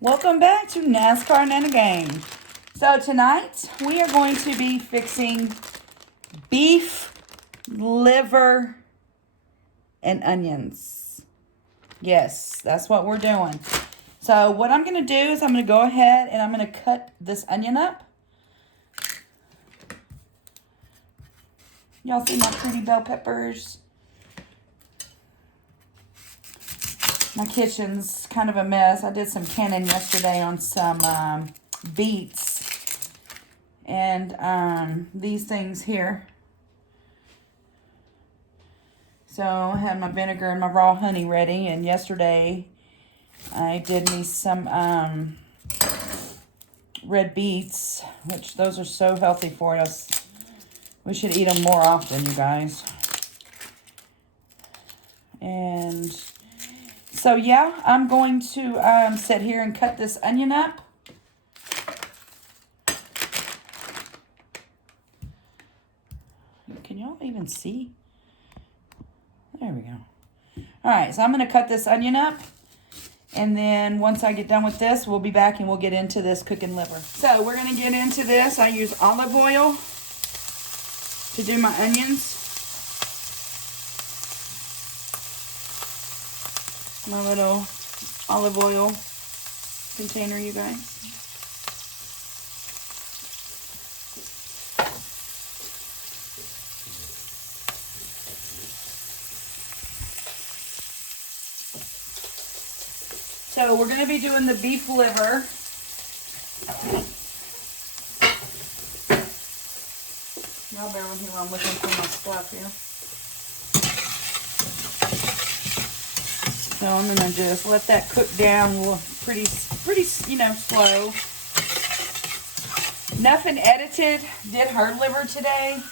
Welcome back to NASCAR and a Game. So tonight we are going to be fixing beef liver and onions. Yes, that's what we're doing. So what I'm going to do is I'm going to go ahead and I'm going to cut this onion up. Y'all see my pretty bell peppers? My kitchen's kind of a mess. I did some canning yesterday on some beets and these things here. So I had my vinegar and my raw honey ready, and yesterday I did me some red beets, which those are so healthy for us. We should eat them more often, you guys. And so, yeah, I'm going to sit here and cut this onion up. Can y'all even see? There we go. All right, so I'm going to cut this onion up. And then once I get done with this, we'll be back and we'll get into this cooking liver. So we're going to get into this. I use olive oil to do my onions. My little olive oil container, you guys. So we're going to be doing the beef liver. Y'all bear with me while I'm looking for my stuff here. So I'm going to just let that cook down pretty, slow. Nothing edited. Did her liver today.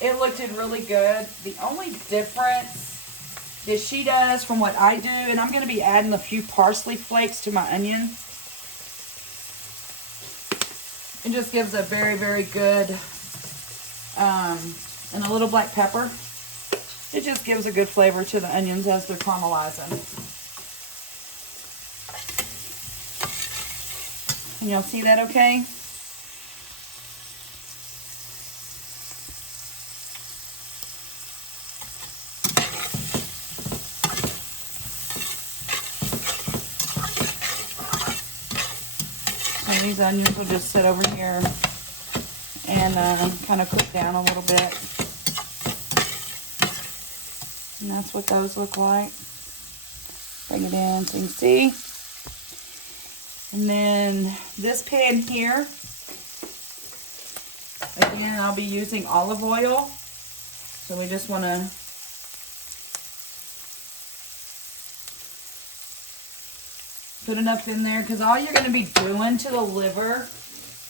It looked really good. The only difference that she does from what I do, and I'm going to be adding a few parsley flakes to my onion. It just gives a very, very good, and a little black pepper. It just gives a good flavor to the onions as they're caramelizing. Can y'all see that okay? And these onions will just sit over here and kind of cook down a little bit. And that's what those look like. Bring it in so you can see. And then this pan here, again, I'll be using olive oil. So we just want to put enough in there, because all you're going to be doing to the liver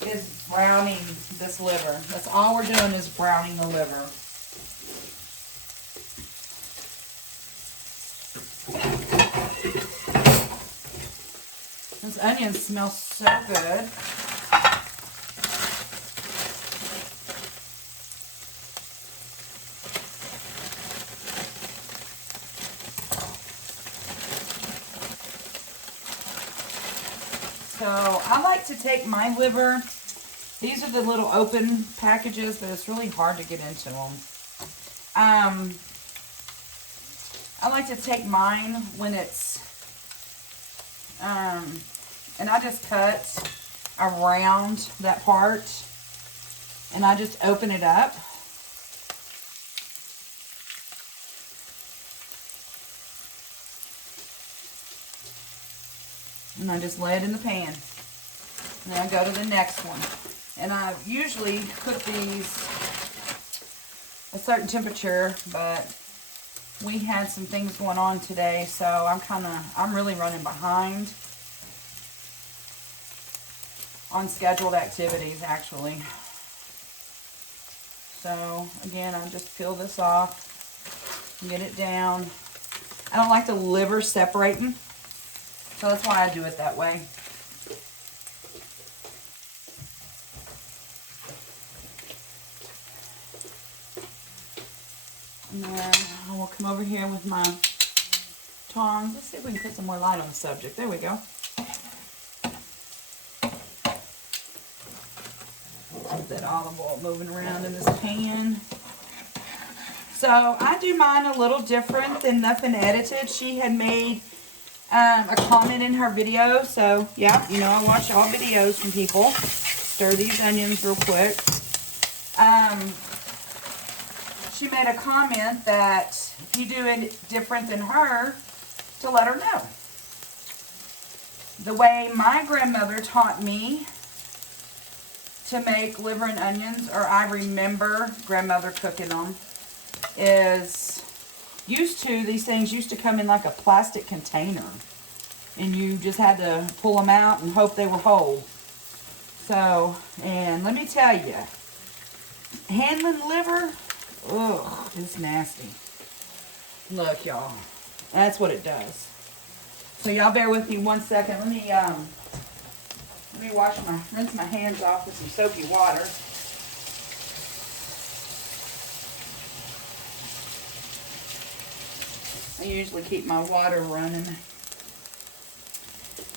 is browning this liver. That's all we're doing, is browning the liver. Those onions smell so good. So I like to take my liver. These are the little open packages, but it's really hard to get into them. I like to take mine when it's, and I just cut around that part, and I just open it up. And I just lay it in the pan. And then I go to the next one. And I usually cook these a certain temperature, but we had some things going on today, so I'm really running behind on scheduled activities, actually. So again, I'll just peel this off, get it down. I don't like the liver separating, so that's why I do it that way. And then I will come over here with my tongs. Let's see if we can put some more light on the subject. There we go. Love that olive oil moving around in this pan. So I do mine a little different than Nothing Edited. She had made a comment in her video. So yeah, you know I watch all videos from people. Stir these onions real quick. She made a comment that if you do it different than her, to let her know. The way my grandmother taught me to make liver and onions, or I remember grandmother cooking them, is these things used to come in like a plastic container. And you just had to pull them out and hope they were whole. So, and let me tell you, handling liver, ugh, it's nasty. Look, y'all, that's what it does. So y'all bear with me 1 second. Let me rinse my hands off with some soapy water. I usually keep my water running.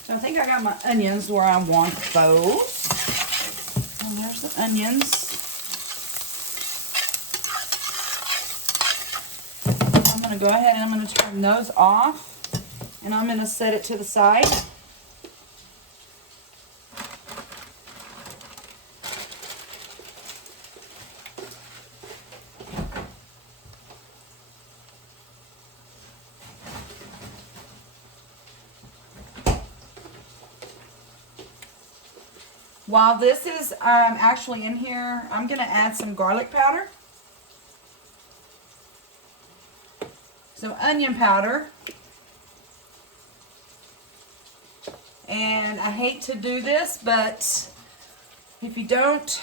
So I think I got my onions where I want those. And there's the onions. I'm going to go ahead and I'm going to turn those off. And I'm going to set it to the side. While this is actually in here, I'm going to add some garlic powder. So onion powder. And I hate to do this, but if you don't,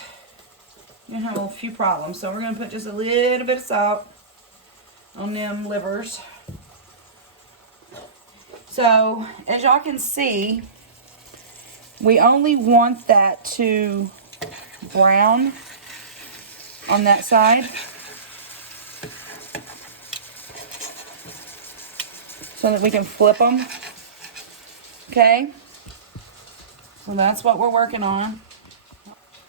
you're going to have a few problems. So we're going to put just a little bit of salt on them livers. So as y'all can see, we only want that to brown on that side. So that we can flip them. Okay? So that's what we're working on.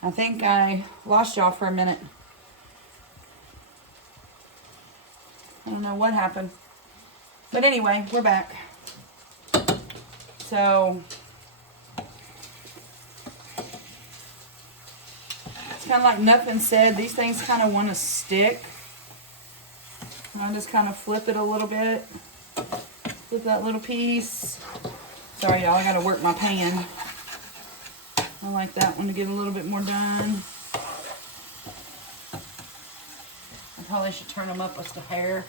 I think I lost y'all for a minute. I don't know what happened. But anyway, we're back. So it's kind of like Nothing Said. These things kind of want to stick. And I just kind of flip it a little bit. Flip that little piece. Sorry, y'all. I got to work my pan. I like that one to get a little bit more done. I probably should turn them up just a hair.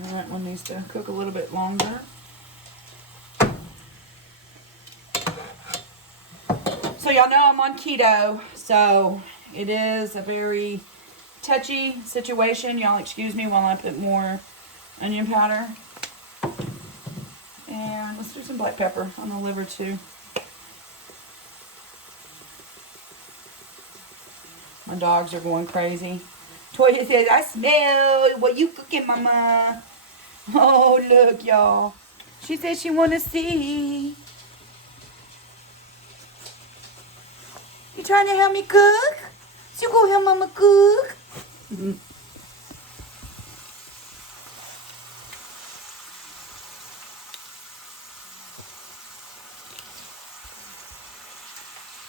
That one needs to cook a little bit longer. So y'all know I'm on keto, so it is a very touchy situation. Y'all excuse me while I put more onion powder. And let's do some black pepper on the liver too. My dogs are going crazy. Toya says, I smell what you cooking, mama. Oh, look, y'all. She said she want to see. You trying to help me cook? So you go help mama cook?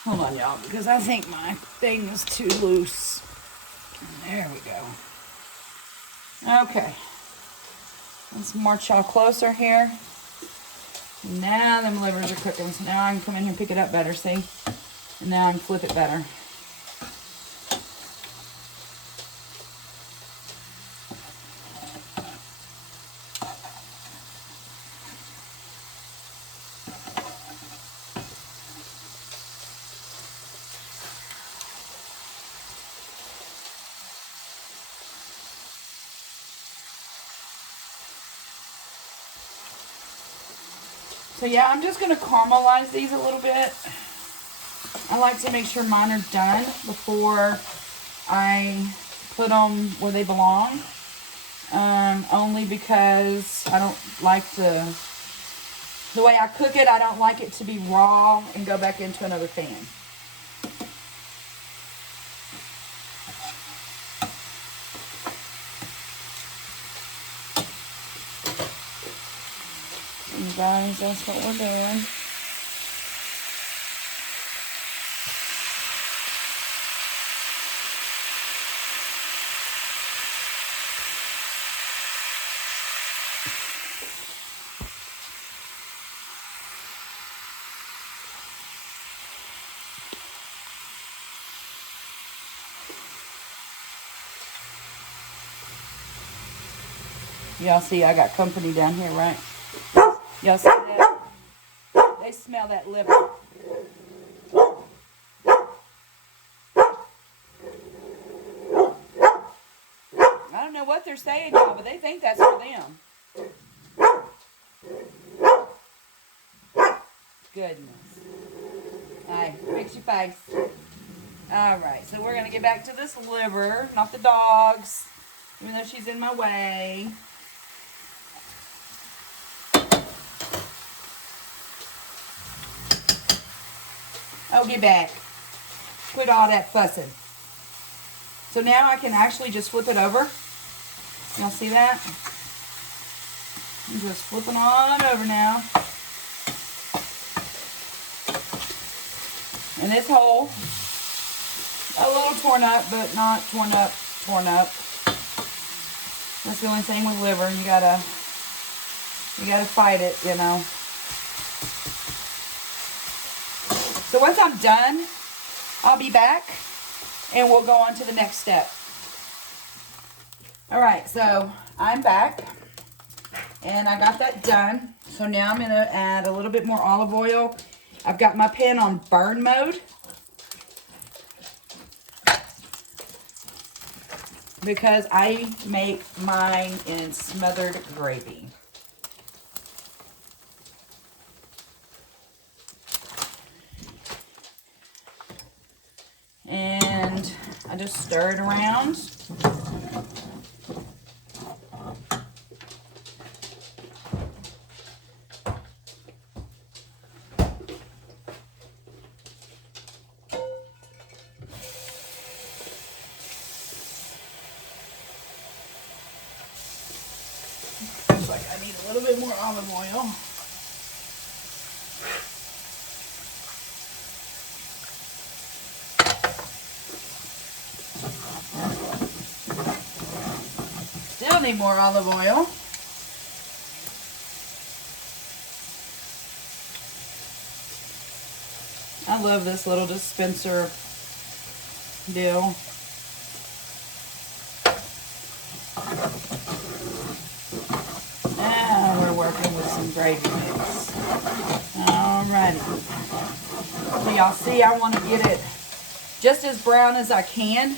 Hold on, y'all, because I think my thing is too loose. There we go. Okay. Let's march y'all closer here. Now them livers are cooking. So now I can come in here and pick it up better, see? And now I can flip it better. So yeah, I'm just going to caramelize these a little bit. I like to make sure mine are done before I put them where they belong. Only because I don't like to The way I cook it, I don't like it to be raw and go back into another pan. And guys, that's what we're doing. Y'all see I got company down here, right? Y'all see that? They smell that liver. I don't know what they're saying, y'all, but they think that's for them. Goodness. Hey, fix your face. Alright, so we're going to get back to this liver, not the dogs, even though she's in my way. Oh, get back. Quit all that fussing. So now I can actually just flip it over. Y'all see that? I'm just flipping on over now. And it's whole. A little torn up, but not torn up. That's the only thing with liver. You gotta fight it, you know. So once I'm done, I'll be back and we'll go on to the next step. All right, so I'm back and I got that done. So now I'm gonna add a little bit more olive oil. I've got my pan on burn mode because I make mine in smothered gravy. And I just stir it around. Looks like I need a little bit more olive oil. Still need more olive oil. I love this little dispenser deal. Now we're working with some gravy mix. Alrighty. So y'all see I want to get it just as brown as I can.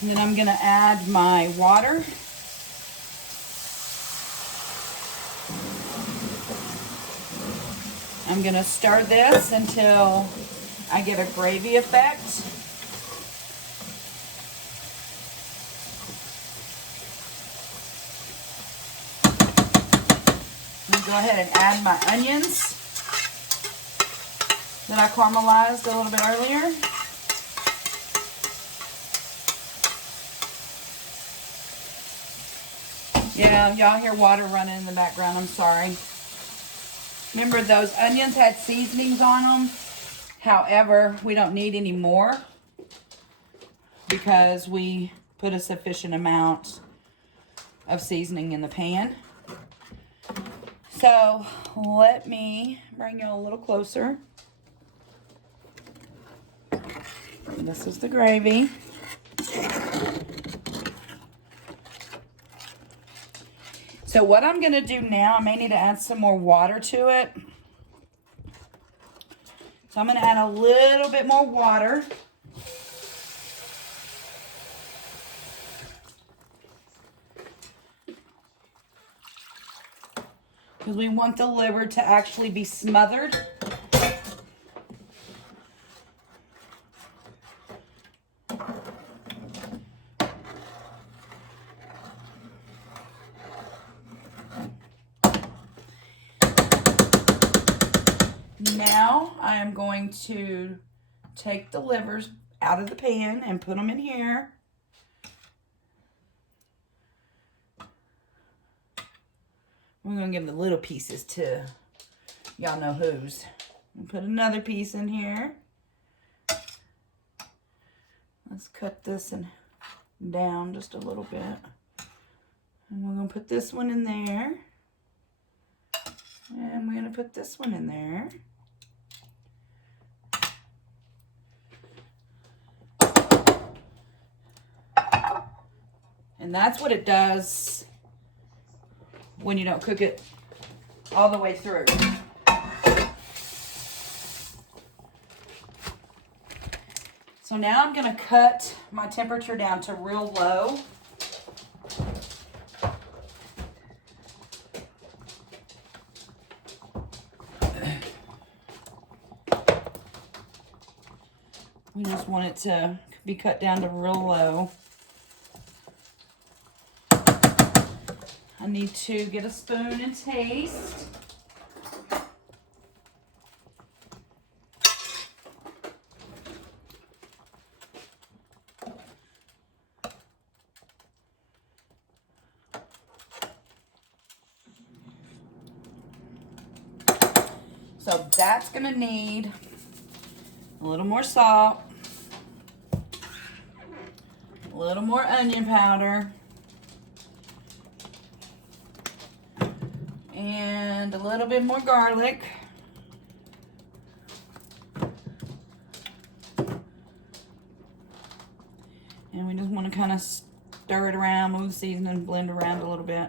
And then I'm going to add my water. I'm going to stir this until I get a gravy effect. I'm going to go ahead and add my onions that I caramelized a little bit earlier. Yeah, y'all hear water running in the background. I'm sorry. Remember, those onions had seasonings on them. However, we don't need any more because we put a sufficient amount of seasoning in the pan. So let me bring you a little closer. This is the gravy. So what I'm going to do now, I may need to add some more water to it. So I'm going to add a little bit more water. Because we want the liver to actually be smothered. Now I am going to take the livers out of the pan and put them in here. We're going to give the little pieces to y'all know who's. Put another piece in here. Let's cut this down just a little bit. And we're going to put this one in there. And we're going to put this one in there. And that's what it does when you don't cook it all the way through. So now I'm going to cut my temperature down to real low. We just want it to be cut down to real low. I need to get a spoon and taste. So that's going to need a little more salt, a little more onion powder, and a little bit more garlic. And we just want to kind of stir it around, move the seasoning, blend around a little bit.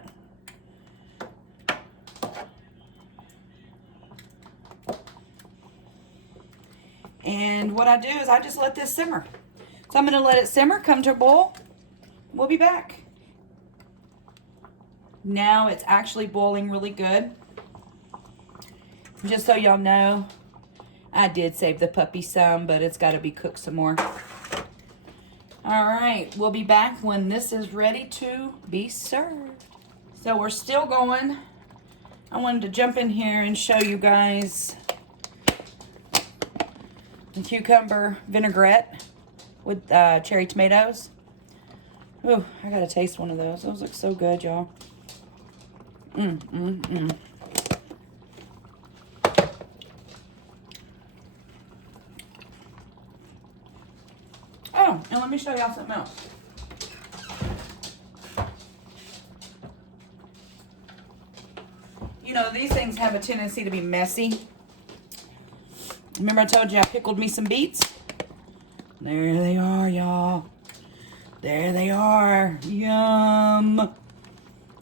And what I do is I just let this simmer. So I'm going to let it simmer, come to a boil. We'll be back. Now it's actually boiling really good. Just so y'all know, I did save the puppy some, but it's got to be cooked some more. All right, we'll be back when this is ready to be served. So we're still going. I wanted to jump in here and show you guys the cucumber vinaigrette with cherry tomatoes. Ooh, I gotta taste one of those. Those look so good, y'all. Oh, and let me show y'all something else. You know, these things have a tendency to be messy. Remember I told you I pickled me some beets? There they are, y'all. There they are. Yum.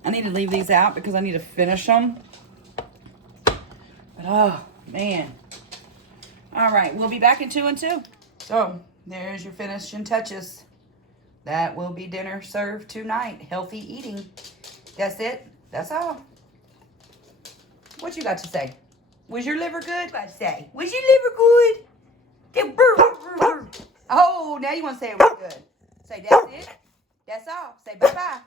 I need to leave these out because I need to finish them. But oh, man. All right, we'll be back in 2 and 2. So, there's your finishing touches. That will be dinner served tonight. Healthy eating. That's it. That's all. What you got to say? Was your liver good? What I say? Was your liver good? Oh, now you want to say it was good. Say that's it. That's all. Say bye-bye.